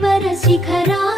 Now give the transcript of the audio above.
shikhara